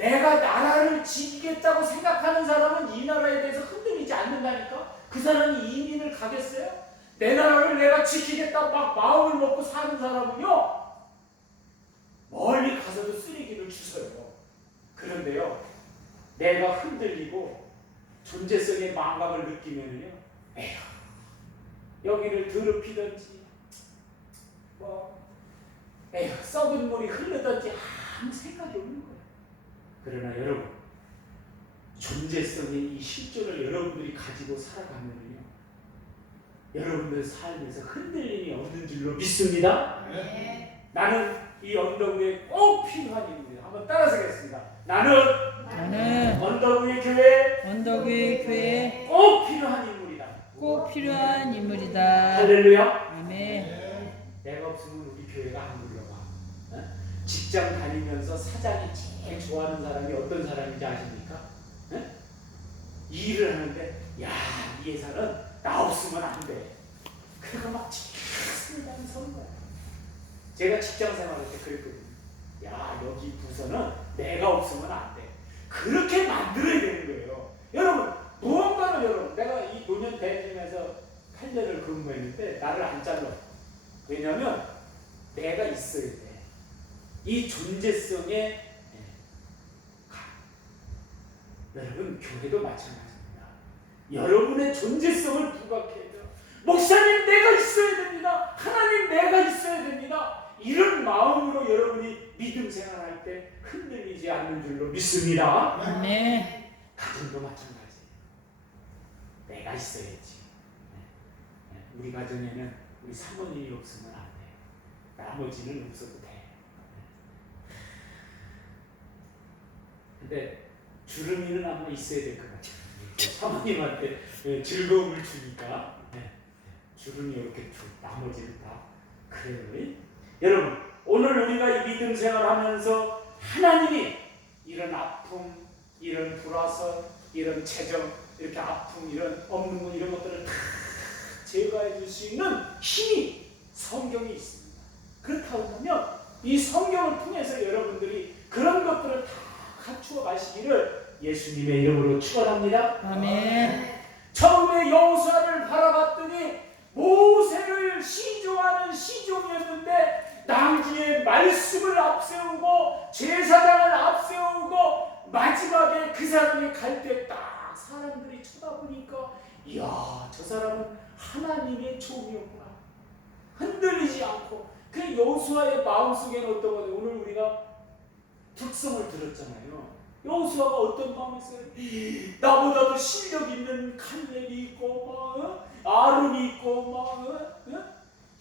내가 나라를 지키겠다고 생각하는 사람은 이 나라에 대해서 흔들리지 않는다니까. 그 사람이 이민을 가겠어요? 내 나라를 내가 지키겠다 막 마음을 먹고 사는 사람은요. 멀리 가서도 쓰레기를 주워요. 그런데요. 내가 흔들리고 존재성의 망각을 느끼면요. 에휴. 여기를 더럽히든지 뭐 에휴 썩은 물이 흐르든지 아무 생각이 없는 거예요. 그러나 여러분 존재성의 이 실존을 여러분들이 가지고 살아가면요 여러분들 삶에서 흔들림이 없는 줄로 믿습니다. 네. 나는 이 언덕 위에 꼭 필요한 인물이다. 한번 따라서겠습니다. 나는 나는 언덕 위의 교회 언덕 위 교회에 꼭 필요한 인물이다. 꼭 필요한 인물이다. 할렐루야. 아멘. 내가 없으면 우리 교회가 안? 직장 다니면서 사장이 제일 좋아하는 사람이 어떤 사람인지 아십니까? 어? 일을 하는데 야, 이 회사는 나 없으면 안 돼. 그래가 막 직장생활 서는 거야. 제가 직장 생활할 때 그랬거든요. 야, 여기 부서는 내가 없으면 안 돼. 그렇게 만들어야 되는 거예요. 여러분, 무언가를 여러분, 내가 이 노년 대리점에서 8년을 근무했는데 나를 안 잘라. 왜냐하면 내가 있어야 돼. 이 존재성에 예, 가. 여러분 교회도 마찬가지입니다. 여러분의 존재성을 부각해야 돼요. 목사님 내가 있어야 됩니다. 하나님 내가 있어야 됩니다. 이런 마음으로 여러분이 믿음 생활할 때 흔들리지 않는 줄로 믿습니다. 아멘. 가정도 마찬가지예요. 내가 있어야지. 네. 네. 우리 가정에는 우리 사모님이 없으면 안 돼. 나머지는 없어도 돼. 네. 근데 주름이는 아마 있어야 될 것 같아요. 사모님한테 예, 즐거움을 주니까 네. 주름이 이렇게 주, 나머지는 다 그래요. 여러분 오늘 우리가 이 믿음 생활하면서 하나님이 이런 아픔, 이런 불화설, 이런 체정, 이렇게 아픔, 이런 없는 것 이런 것들을 다 제거해 줄 수 있는 힘이 성경에 있습니다. 그렇다고 하면 이 성경을 통해서 여러분들이 그런 것들을 다 갖추어 가시기를 예수님의 이름으로 축원합니다. 아멘. 처음에 여호수아를 바라봤더니 모세를 시종하는 시종이었는데 낭주의 말씀을 앞세우고 제사장을 앞세우고 마지막에 그 사람이 갈 때 딱 사람들이 쳐다보니까 이야 저 사람은 하나님의 종이었구나 흔들리지 않고 그 여호수아의 마음속에는 어떤 거죠 오늘 우리가 특성을 들었잖아요 여호수아가 어떤 있어요 나보다도 실력 있는 칼렙이 있고 막 어? 아론이 있고 막 어? 어?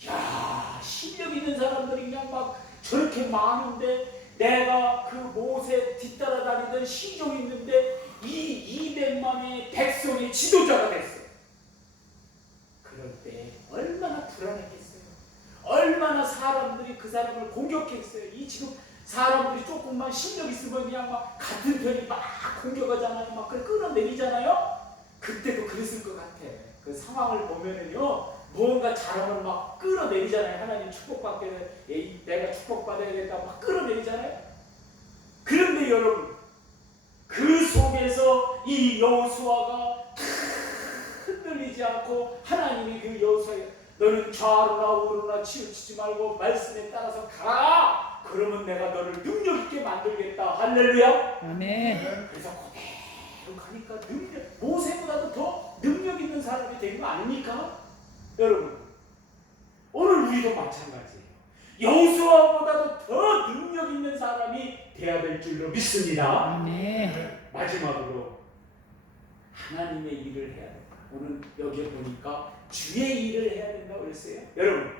야 실력 있는 사람들이 그냥 막 저렇게 많은데 내가 그 모세 뒤따라 다니던 시종 있는데 이 200만의 백성의 지도자가 됐어. 그럴 때 얼마나 불안했겠어요. 얼마나 사람들이 그 사람을 공격했어요. 이 지금 사람들이 조금만 실력 있으면 그냥 막 같은 편이 막 공격하잖아요. 막 그걸 끌어내리잖아요. 그때도 그랬을 것 같아. 그 상황을 보면은요. 무언가 잘하면 막 끌어내리잖아요. 하나님 축복받게 돼. 에이, 내가 축복받아야겠다. 막 끌어내리잖아요. 그런데 여러분 그 속에서 이 여호수아가 흔들리지 않고 하나님이 그 여호수아에 너는 좌로나 우로나 치우치지 말고 말씀에 따라서 가라. 그러면 내가 너를 능력 있게 만들겠다. 할렐루야. 아멘. 그래서 그대로 가니까 능력 모세보다도 더 능력 있는 사람이 된 거 아닙니까? 여러분 오늘 우리도 마찬가지예요. 여호수아보다도 더 능력 있는 사람이 돼야 될 줄로 믿습니다. 아멘. 마지막으로 하나님의 일을 해야 된다. 오늘 여기에 보니까 주의 일을 해야 된다고 그랬어요. 여러분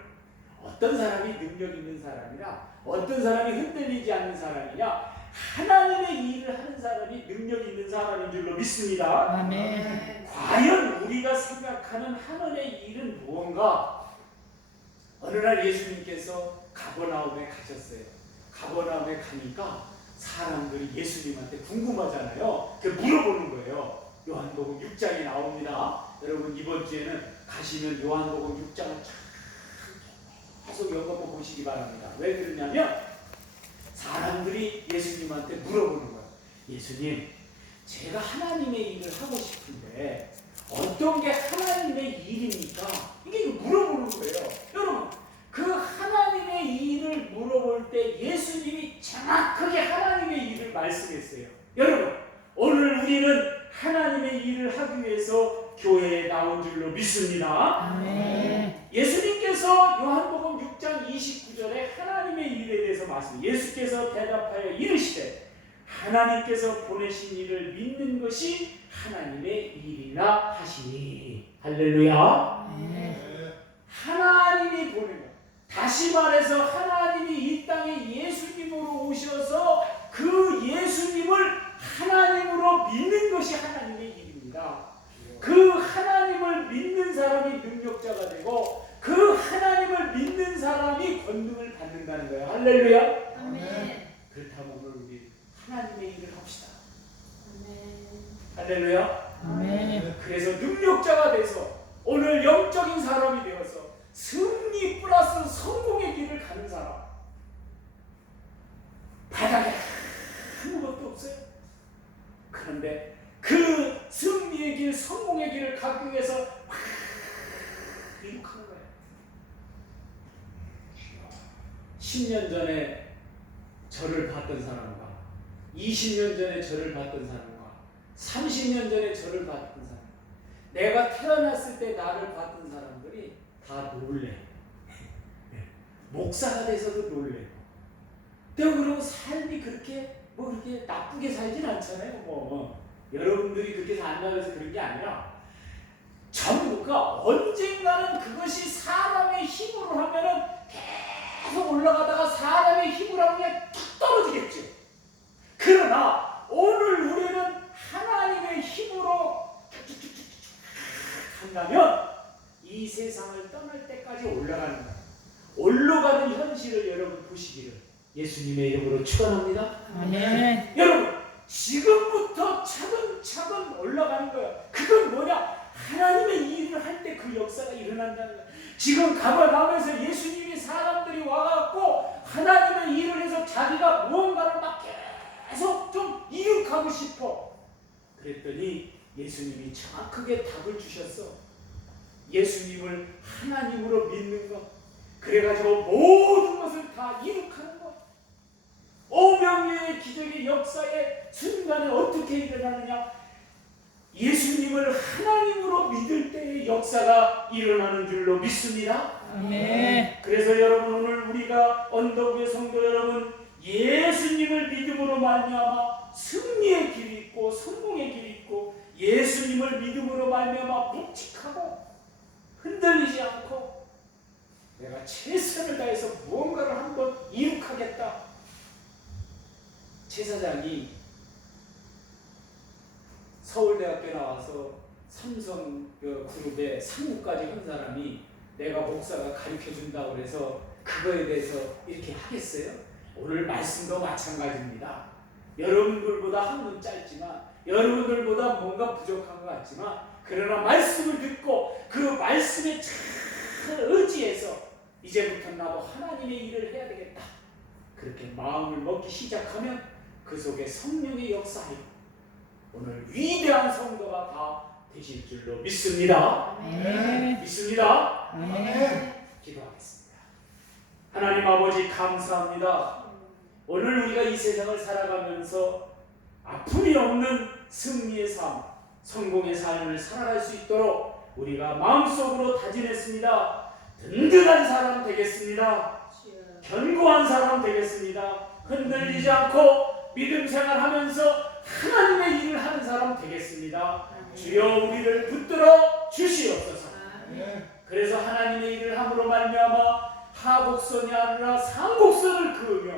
어떤 사람이 능력 있는 사람이냐 어떤 사람이 흔들리지 않는 사람이냐 하나님의 일을 하는 사람이 능력 있는 사람인 줄로 믿습니다. 아멘. 과연 우리가 생각하는 하늘의 일은 무언가? 어느 날 예수님께서 가버나움에 가셨어요. 가버나움에 가니까 사람들이 예수님한테 궁금하잖아요. 그 물어보는 거예요. 요한복음 6장에 나옵니다. 여러분 이번 주에는 가시면 요한복음 6장을 계속 읽어보 보시기 바랍니다. 왜 그러냐면 사람들이 예수님한테 물어보는 거예요. 예수님, 제가 하나님의 일을 하고 싶은데 어떤 게 하나님의 일입니까? 이게 물어보는 거예요. 여러분, 그 하나님의 일을 물어볼 때 예수님이 정확하게 하나님의 일을 말씀했어요. 여러분, 오늘 우리는 하나님의 일을 하기 위해서 교회에 나온 줄로 믿습니다. 아멘. 예수 29절에 하나님의 일에 대해서 말씀. 예수께서 대답하여 이르시되 하나님께서 보내신 일을 믿는 것이 하나님의 일이라 하시니. 할렐루야. 하나님이 보낸 것. 다시 말해서 하나님이 이 땅에 예수님으로 오셔서 그 예수님을 하나님으로 믿는 것이 하나님의 일입니다. 그 하나님을 믿는 사람이 능력자가 되고 그 하나님을 믿는 사람이 권능을 받는다는 거예요. 할렐루야. 아멘. 그렇다면 오늘 우리 하나님의 일을 합시다. 아멘. 할렐루야. 아멘. 그래서 능력자가 돼서 오늘 영적인 사람이 되어서 승리 플러스 성공의 길을 가는 사람. 바닥에 아무것도 없어요. 그런데 그 승리의 길, 성공의 길을 가기 위해서 막 이룩하는 거예요. 10년 전에 저를 봤던 사람과 20년 전에 저를 봤던 사람과 30년 전에 저를 봤던 사람 내가 태어났을 때 나를 봤던 사람들이 다 놀래 목사가 돼서도 놀래고 또 그리고 삶이 그렇게 뭐 그렇게 나쁘게 살진 않잖아요. 뭐 여러분들이 그렇게 산다고 해서 그런 게 아니라 전부가 언젠가는 그것이 사람의 힘으로 하면은 계속 올라가다가 사람의 힘으로 하면 툭 떨어지겠죠. 그러나 오늘 우리는 하나님의 힘으로 한다면 이 세상을 떠날 때까지 올라가는 거야. 올라가는 현실을 여러분 보시기를 예수님의 이름으로 축원합니다. 아멘. 여러분 지금부터 차근차근 올라가는 거예요. 그건 뭐냐? 하나님의 일을 할 때 그 역사가 일어난다는 거예요. 지금 가버나움에서 예수님이 사람들이 와갖고 하나님의 일을 해서 자기가 무언가를 막 계속 좀 이룩하고 싶어. 그랬더니 예수님이 정확하게 답을 주셨어. 예수님을 하나님으로 믿는 것. 그래가지고 모든 것을 다 이룩하는 것. 오병이의 기적의 역사의 순간에 어떻게 일어나느냐? 예수님을 하나님으로 믿을 때의 역사가 일어나는 줄로 믿습니다. 아멘. 그래서 여러분 오늘 우리가 언덕의 성도 여러분 예수님을 믿음으로 말미암아 승리의 길이 있고 성공의 길이 있고 예수님을 믿음으로 말미암아 묵직하고 흔들리지 않고 내가 최선을 다해서 무언가를 한번 이룩하겠다. 제사장이 서울대학교 나와서 삼성 그 그룹의 상무까지 한 사람이 내가 목사가 가르쳐 준다고 그래서 그거에 대해서 이렇게 하겠어요? 오늘 말씀도 마찬가지입니다. 여러분들보다 한눈 짧지만 여러분들보다 뭔가 부족한 것 같지만 그러나 말씀을 듣고 그 말씀에 잘 의지해서 이제부터 나도 하나님의 일을 해야 되겠다. 그렇게 마음을 먹기 시작하면 그 속에 성령의 역사하여 오늘 위대한 성도가 다 되실 줄로 믿습니다. 아멘. 믿습니다. 아멘. 기도하겠습니다. 하나님 아버지 감사합니다. 오늘 우리가 이 세상을 살아가면서 아픔이 없는 승리의 삶, 성공의 삶을 살아갈 수 있도록 우리가 마음속으로 다짐했습니다. 든든한 사람 되겠습니다. 견고한 사람 되겠습니다. 흔들리지 않고 믿음 생활하면서 사람 되겠습니다. 주여 우리를 붙들어 주시옵소서. 그래서 하나님의 일을 함으로 말미암아 하곡선이 아니라 상곡선을 그으며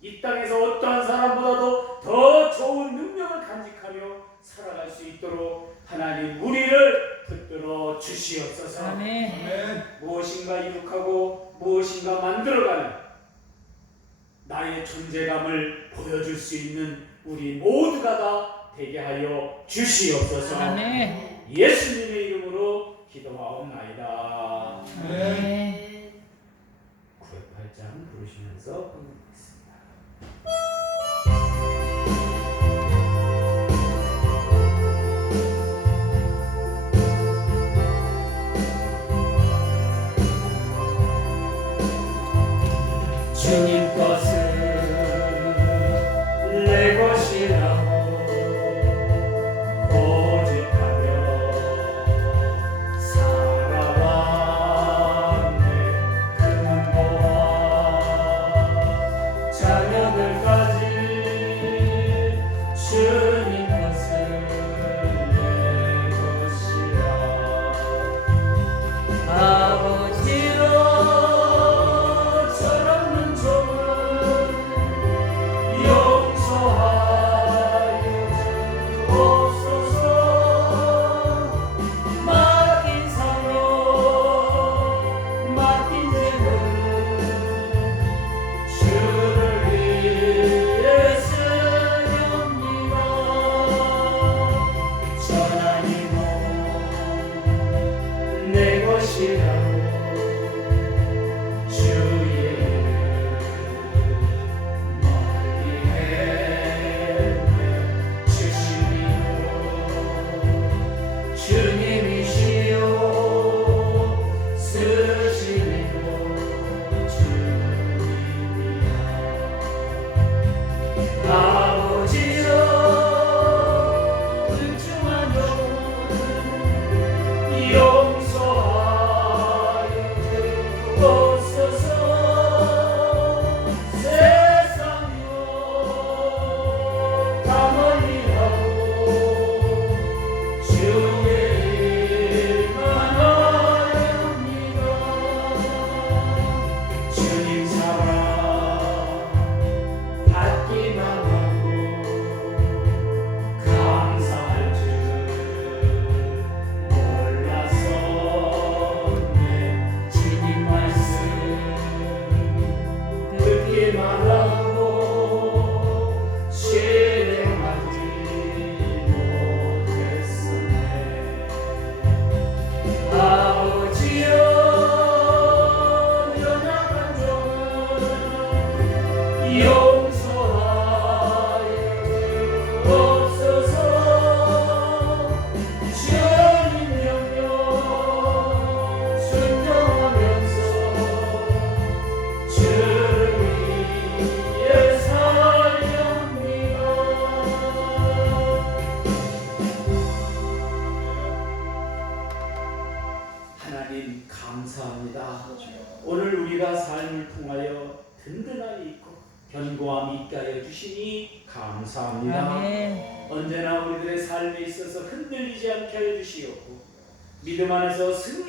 이 땅에서 어떠한 사람보다도 더 좋은 능력을 간직하며 살아갈 수 있도록 하나님 우리를 붙들어 주시옵소서. 아멘. 무엇인가 이룩하고 무엇인가 만들어가는 나의 존재감을 보여줄 수 있는 우리 모두가 다 되게 하여 주시옵소서. 아멘. 예수님의 이름으로 기도하옵나이다. 아멘. 908장 부르시면서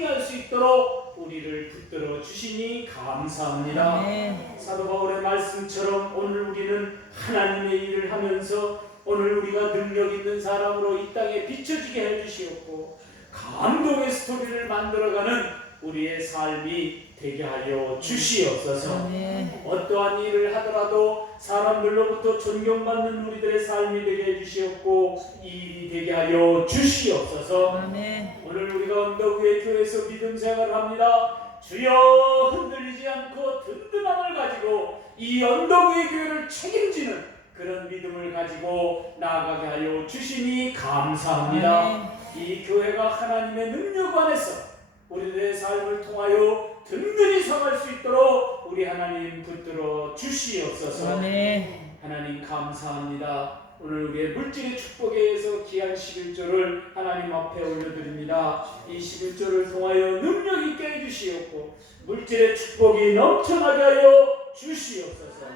승리할 수 있도록 우리를 붙들어 주시니 감사합니다. 아멘. 사도 바울의 말씀처럼 오늘 우리는 하나님의 일을 하면서 오늘 우리가 능력 있는 사람으로 이 땅에 비춰지게 해주시옵고 감동의 스토리를 만들어가는 우리의 삶이 되게 하여 주시옵소서. 아멘. 어떠한 일을 하더라도 사람들로부터 존경받는 우리들의 삶이 되게 해주시옵고 이 일이 되게 하여 주시옵소서. 아멘. 오늘 우리가 언덕 위의 교회에서 믿음 생활을 합니다. 주여 흔들리지 않고 든든함을 가지고 이 언덕 위의 교회를 책임지는 그런 믿음을 가지고 나아가게 하여 주시니 감사합니다. 아멘. 이 교회가 하나님의 능력 안에서 우리들의 삶을 통하여 든든히 서갈 수 있도록 우리 하나님 붙들어 주시옵소서. 아멘. 하나님 감사합니다. 오늘 우리의 물질의 축복에 의해서 귀한 11조를 하나님 앞에 올려드립니다. 이 11조를 통하여 능력 있게 해주시옵고 물질의 축복이 넘쳐나게 하여 주시옵소서.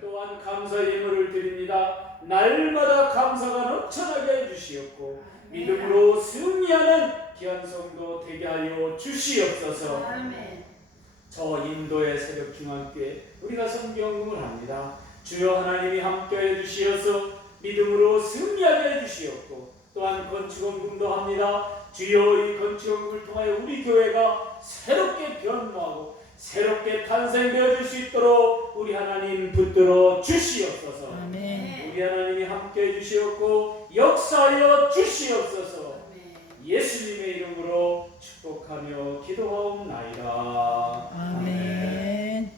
또한 감사의 예물을 드립니다. 날마다 감사가 넘쳐나게 해주시옵고 믿음으로 승리하는 귀한 성도 되게 하여 주시옵소서. 아멘. 저 인도의 새벽 중앙교회 우리가 성경을 합니다. 주여 하나님이 함께 해 주시어서 믿음으로 승리하게 해 주시옵고 또한 건축원금도 합니다. 주여 이 건축원금을 통하여 우리 교회가 새롭게 변모하고 새롭게 탄생되어질 수 있도록 우리 하나님 붙들어 주시옵소서. 아멘. 우리 하나님이 함께 해 주시옵고 역사하여 주시옵소서. 예수님의 이름으로 축복하며 기도하옵나이다. 아멘.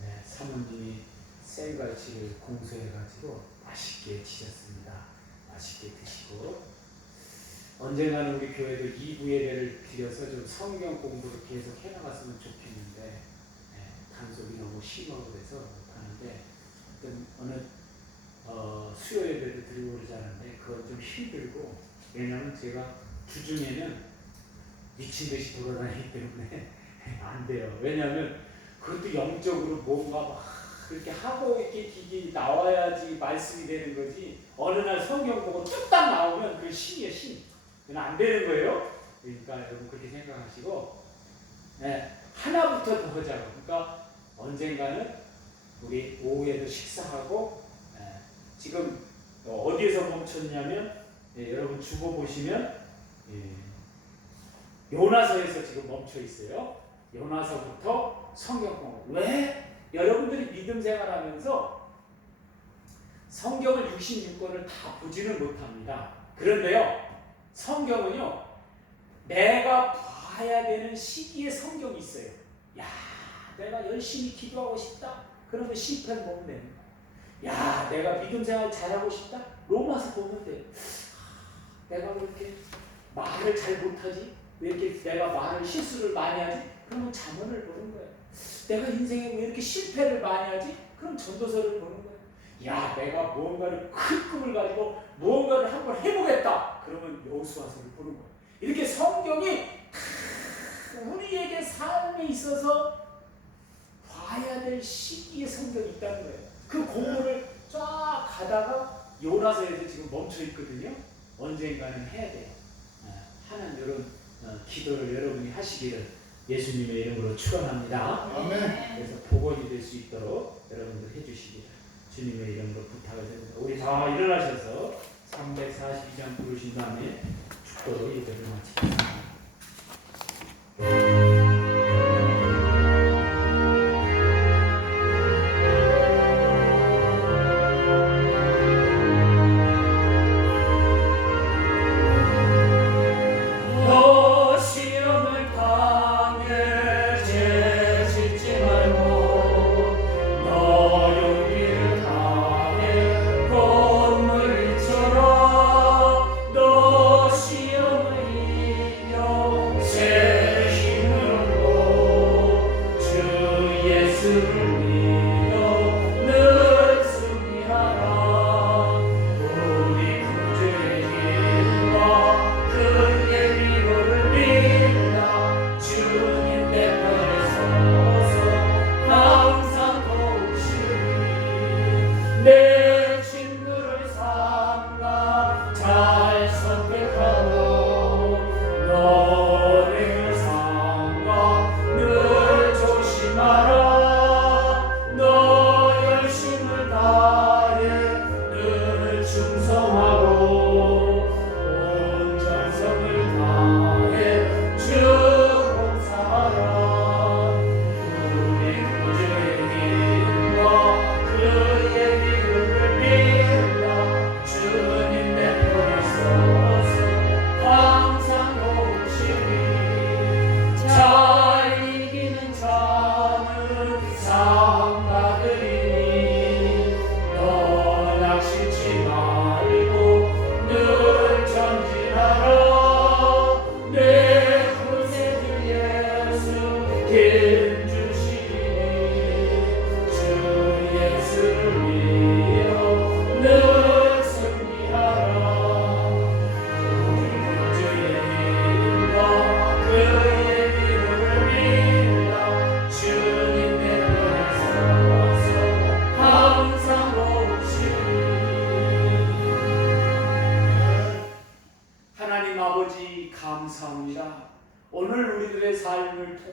네, 사모님이 생갈치를 공수해가지고 맛있게 드셨습니다. 맛있게 드시고 언젠가는 우리 교회도 2부 예배를 드려서 좀 성경 공부를 계속 해나갔으면 좋겠는데 네, 단속이 너무 심하고 그래서 못하는데 어떤 어느 어, 수요 예배를 드리고 그러지 않은데 그건 좀 힘들고 왜냐하면 제가 주중에는 미친 듯이 돌아다니기 때문에 안 돼요. 왜냐하면 그것도 영적으로 뭔가 막 그렇게 하고 이렇게 기기 나와야지 말씀이 되는 거지. 어느 날 성경 보고 뚝딱 나오면 그 신이야 신. 그건 안 되는 거예요. 그러니까 여러분 그렇게 생각하시고 네, 하나부터 더 하자고. 그러니까 언젠가는 우리 오후에도 식사하고 네, 지금 어디에서 멈췄냐면 예, 여러분 주보 보시면 예, 요나서에서 지금 멈춰 있어요 요나서부터 성경 공부 왜? 여러분들이 믿음 생활하면서 성경을 66권을 다 보지는 못합니다. 그런데요, 성경은요, 내가 봐야 되는 시기에 성경이 있어요. 야, 내가 열심히 기도하고 싶다. 그러면 시편 보면 됩니다. 야, 내가 믿음 생활 잘하고 싶다. 로마서. 하, 내가 왜 이렇게 말을 잘 못하지? 왜 이렇게 내가 말을 실수를 많이 하지? 그러면 자문을 보는 거예요. 내가 인생에 왜 이렇게 실패를 많이 하지? 그럼 전도서를 보는 거예요. 야, 내가 무언가를 큰 꿈을 가지고 무언가를 한번 해보겠다. 그러면 여호수아서를 보는 거예요. 이렇게 성경이 다 우리에게 삶에 있어서 봐야 될 시기의 성경이 있다는 거예요. 그 공부를 쫙 가다가 요나서에서 지금 멈춰 있거든요. 언젠가는 해야 돼요. 어, 하는 이런 어, 기도를 여러분이 하시기를 예수님의 이름으로 축원합니다. 아멘. 그래서 복원이 될 수 있도록 여러분들 해주시기 주님의 이름으로 부탁을 드립니다. 우리 다 일어나셔서 342장 부르신 다음에 축도로 예배를 마치겠습니다.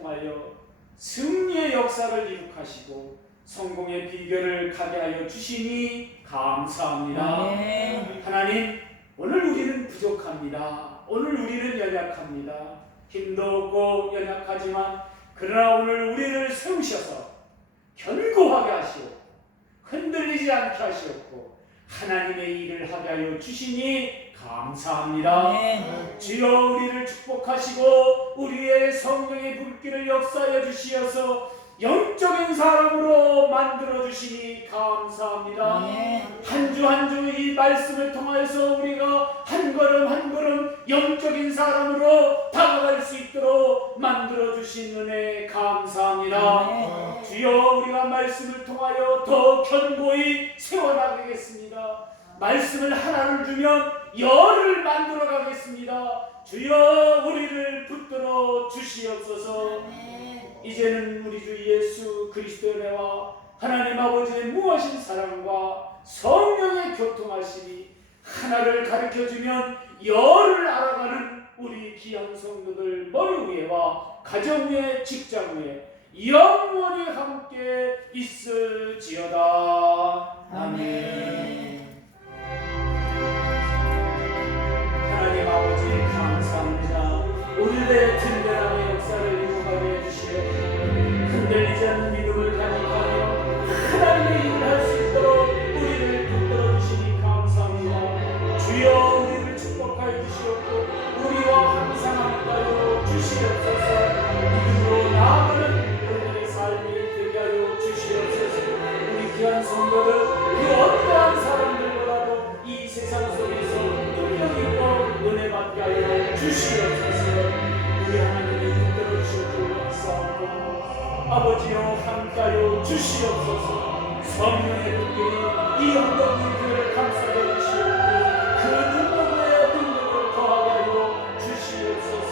통하여 승리의 역사를 이룩하시고 성공의 비결을 가게 하여 주시니 감사합니다. 아멘. 하나님, 오늘 우리는 부족합니다. 오늘 우리는 연약합니다. 힘도 없고 연약하지만 그러나 오늘 우리를 세우셔서 견고하게 하시옵고 흔들리지 않게 하시옵고 하나님의 일을 하게 하여 주시니 감사합니다. 아멘. 주여 우리를 축복하시고 우리의 성령의 불길을 역사하여 주시어서 영적인 사람으로 만들어 주시니 감사합니다. 아멘. 한주 한 주 이 말씀을 통하여서 우리가 한 걸음 한 걸음 영적인 사람으로 다가갈 수 있도록 만들어 주신 은혜 감사합니다. 아멘. 주여 우리가 말씀을 통하여 더 견고히. 말씀을 하나를 주면 열을 만들어 가겠습니다. 주여 우리를 붙들어 주시옵소서. 아멘. 이제는 우리 주 예수 그리스도의 은혜와 하나님 아버지의 무하신 사랑과 성령의 교통하심이 하나를 가르쳐 주면 열을 알아가는 우리 귀한 성도들 머리 위에와 가정 위에 직장 위에 영원히 함께 있을지어다. 아멘. 하나 오늘 성령의 눈이 이 어떤 문제를 감싸게 주시옵고 그 눈동의 눈물을 통하여 주시옵소서.